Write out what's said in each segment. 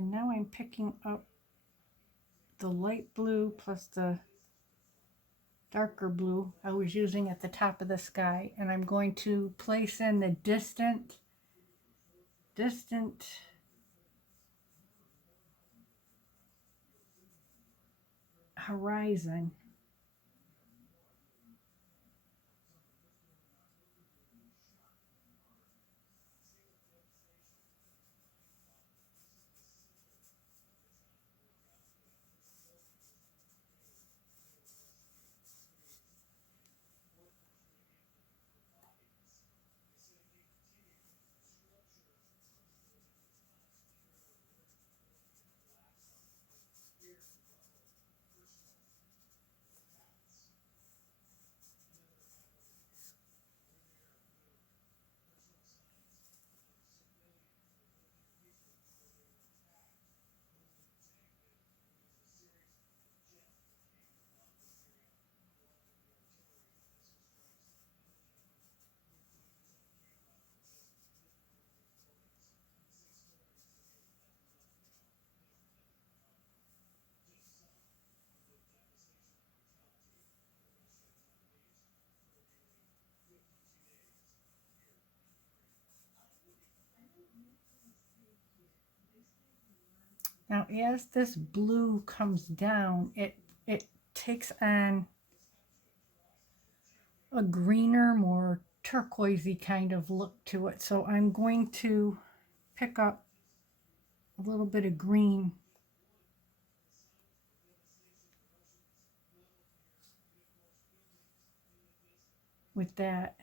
And now I'm picking up the light blue plus the darker blue I was using at the top of the sky, and I'm going to place in the distant horizon. Now as this blue comes down, it takes on a greener, more turquoisey kind of look to it. So I'm going to pick up a little bit of green with that.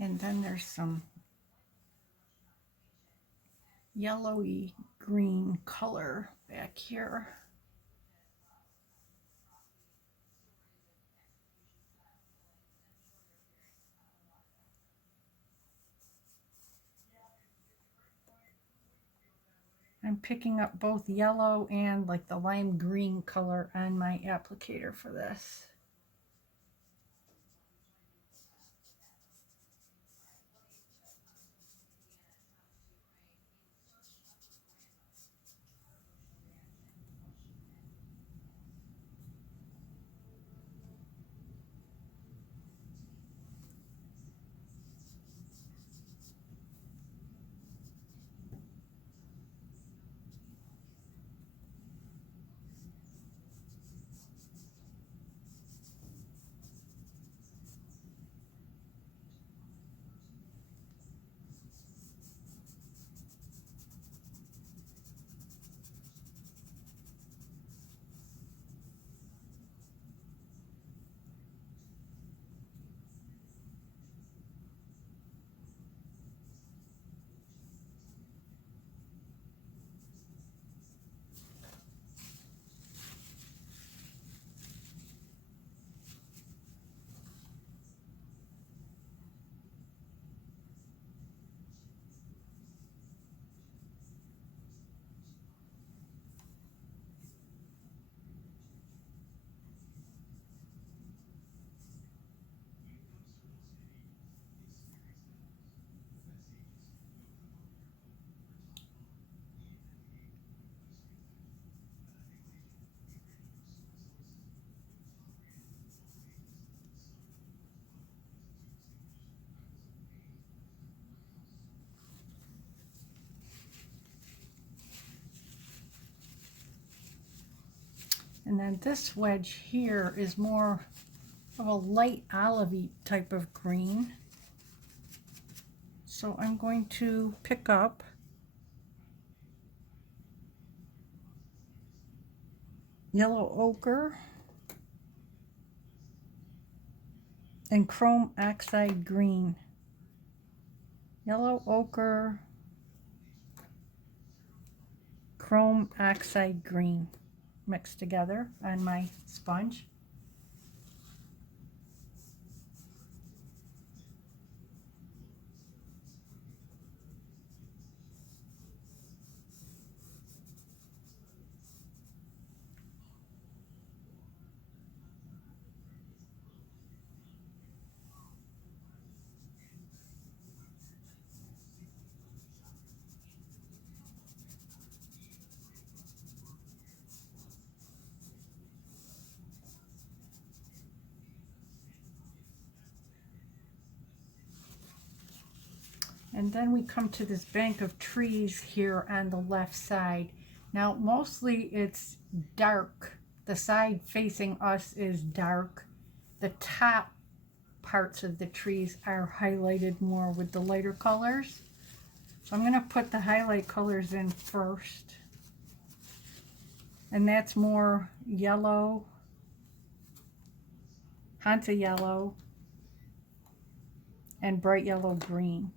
And then there's some yellowy green color back here. I'm picking up both yellow and like the lime green color on my applicator for this. And then this wedge here is more of a light olivey type of green. So I'm going to pick up yellow ochre and chrome oxide green. Yellow ochre, chrome oxide green mixed together on my sponge. And then we come to this bank of trees here on the left side. Now, mostly it's dark. The side facing us is dark. The top parts of the trees are highlighted more with the lighter colors. So I'm going to put the highlight colors in first. And that's more yellow, Hansa yellow, and bright yellow green.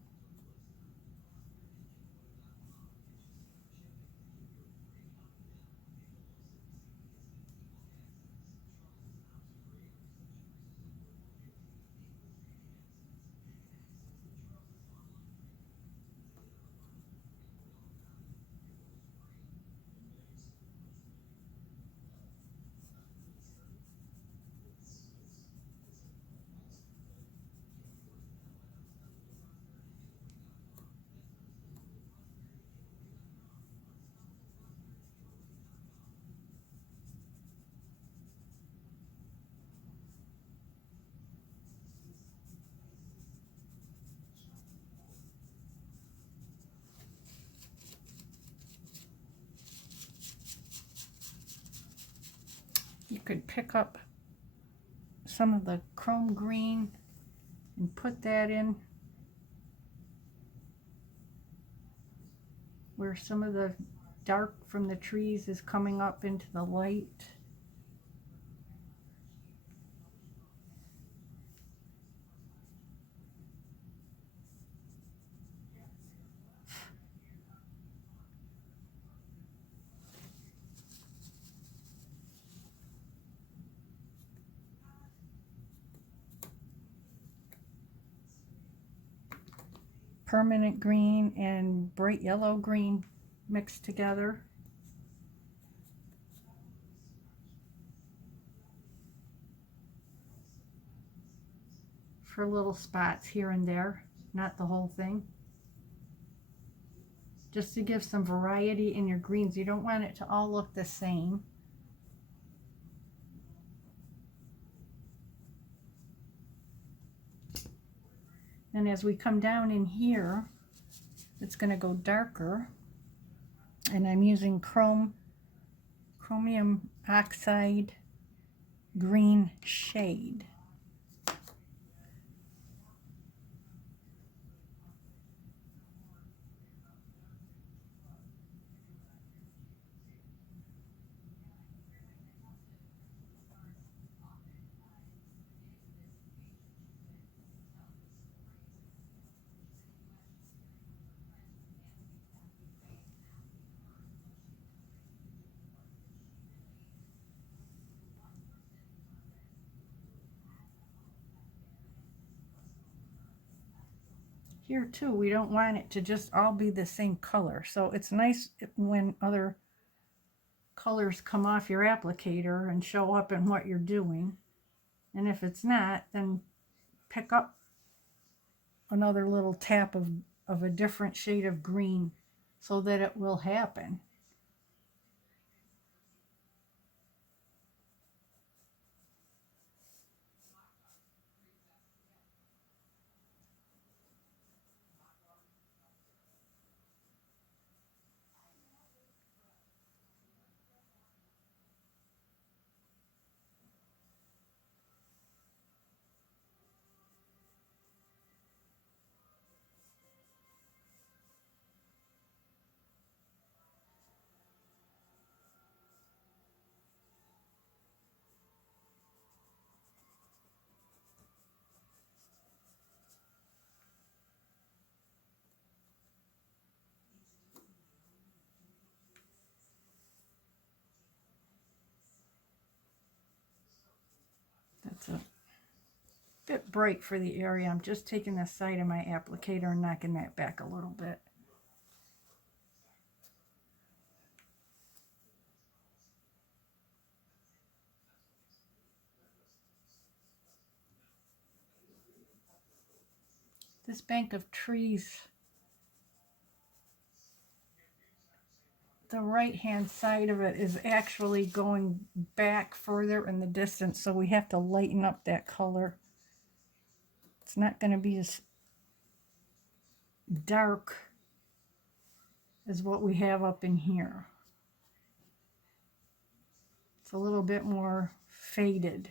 You could pick up some of the chrome green and put that in where some of the dark from the trees is coming up into the light. Permanent green and bright yellow green mixed together. For little spots here and there, not the whole thing. Just to give some variety in your greens. You don't want it to all look the same. And as we come down in here, it's going to go darker. And I'm using chromium oxide green shade. Here too, we don't want it to just all be the same color. So it's nice when other colors come off your applicator and show up in what you're doing. And if it's not, then pick up another little tap of a different shade of green so that it will happen. It's a bit bright for the area. I'm just taking the side of my applicator and knocking that back a little bit. This bank of trees, the right-hand side of it is actually going back further in the distance, so we have to lighten up that color. It's not going to be as dark as what we have up in here. It's a little bit more faded.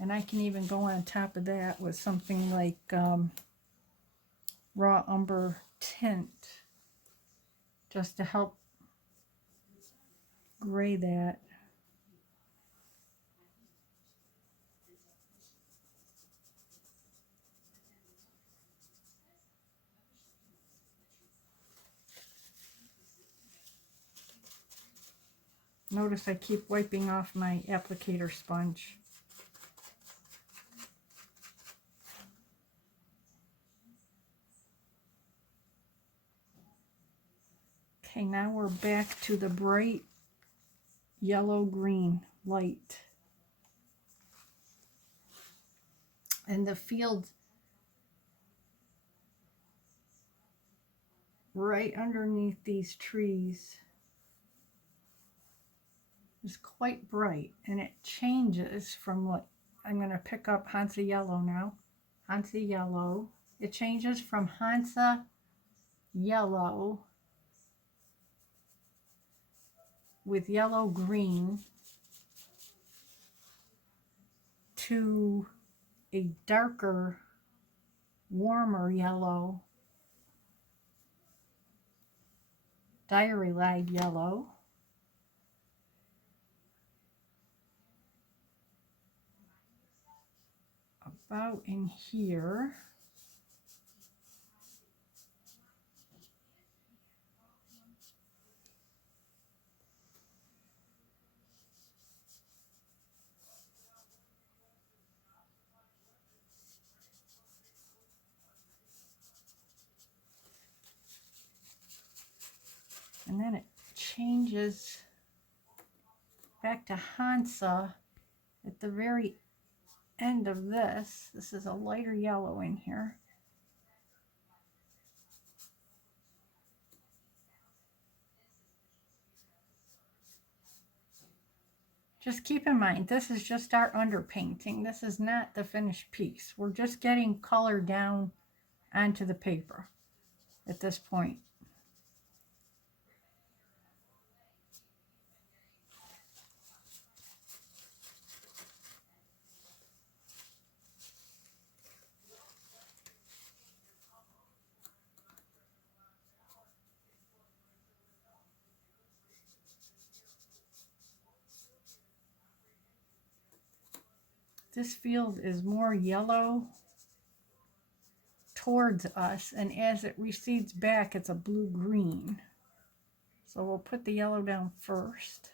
And I can even go on top of that with something like raw umber tint, just to help gray that. Notice I keep wiping off my applicator sponge. Okay, now we're back to the bright yellow-green light. And the field right underneath these trees is quite bright, and it changes from what I'm going to pick up Hansa yellow now. Hansa yellow. It changes from Hansa yellow with yellow green to a darker, warmer yellow, diary light yellow, about in here. And then it changes back to Hansa at the very end of this. This is a lighter yellow in here. Just keep in mind, this is just our underpainting. This is not the finished piece. We're just getting color down onto the paper at this point. This field is more yellow towards us, and as it recedes back, it's a blue-green. So we'll put the yellow down first.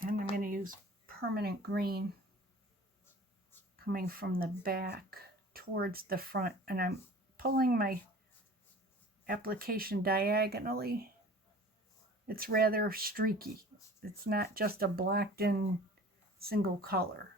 And I'm going to use permanent green coming from the back towards the front, and I'm pulling my application diagonally. It's rather streaky. It's not just a blacked in single color.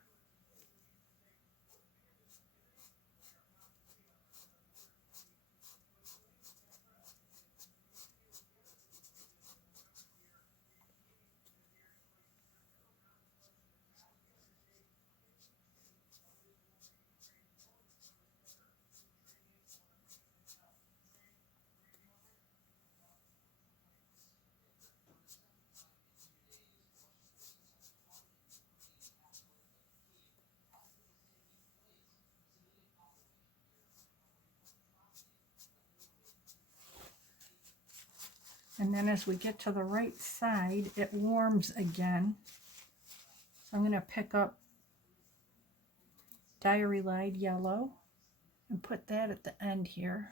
And then as we get to the right side, it warms again. So I'm going to pick up Diary Light Yellow and put that at the end here.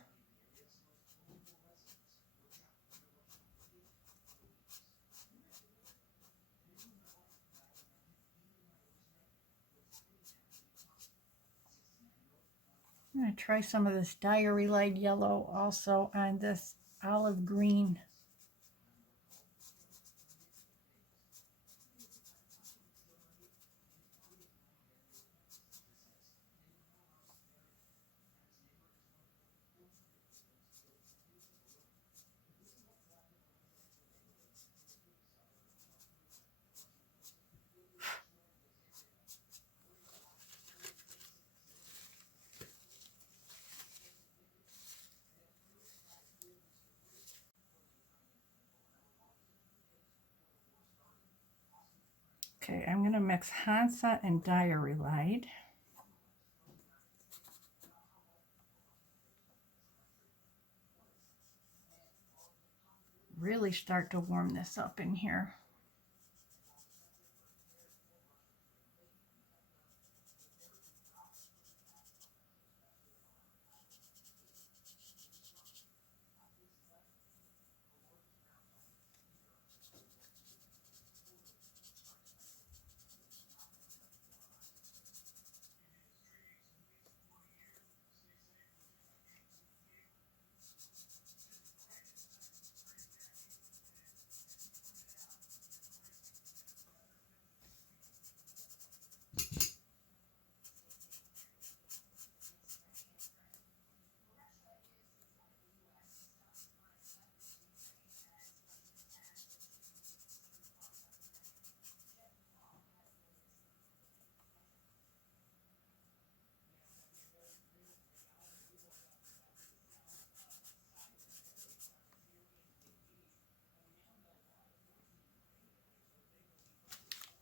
I'm going to try some of this Diary Light Yellow also on this olive green. Okay, I'm going to mix Hansa and Diary Light. Really start to warm this up in here.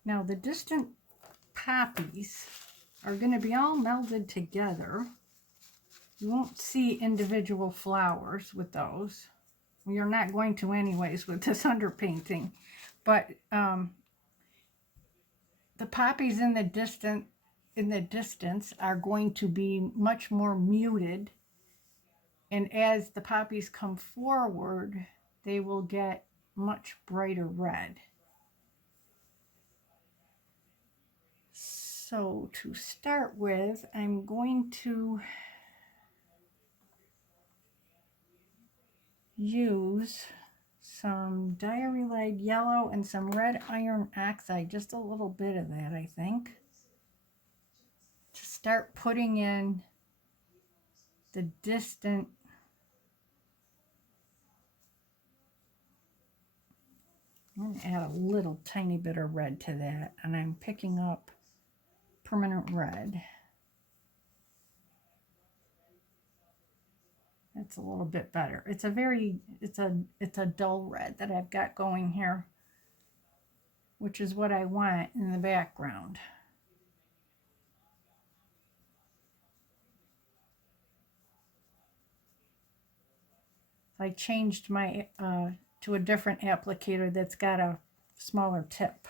Now the distant poppies are going to be all melded together. You won't see individual flowers with those. You're not going to anyways with this underpainting. But the poppies in the distance are going to be much more muted. And as the poppies come forward, they will get much brighter red. So to start with, I'm going to use some Diary Light Yellow and some red iron oxide, just a little bit of that, I think, to start putting in the distant I'm going to add a little tiny bit of red to that, and I'm picking up permanent red. That's a little bit better. It's a dull red that I've got going here, which is what I want in the background. I changed my to a different applicator that's got a smaller tip.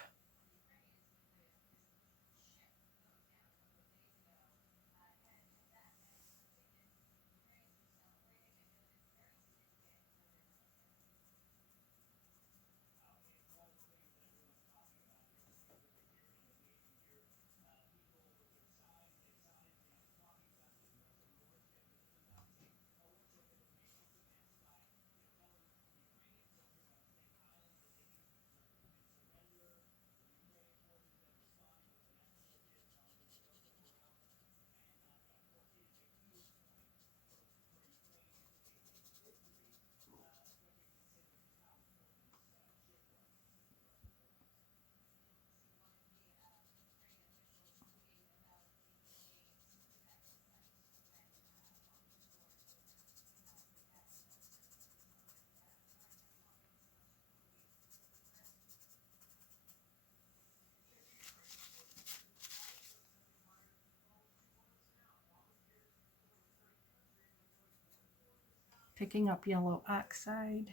Picking up yellow oxide.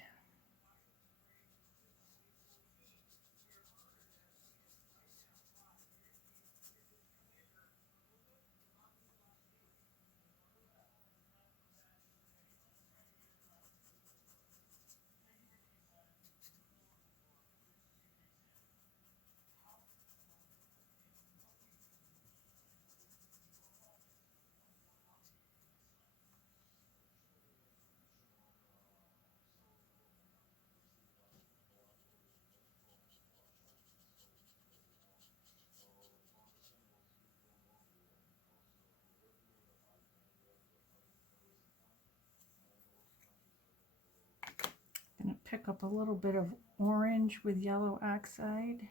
pick up a little bit of orange with yellow oxide.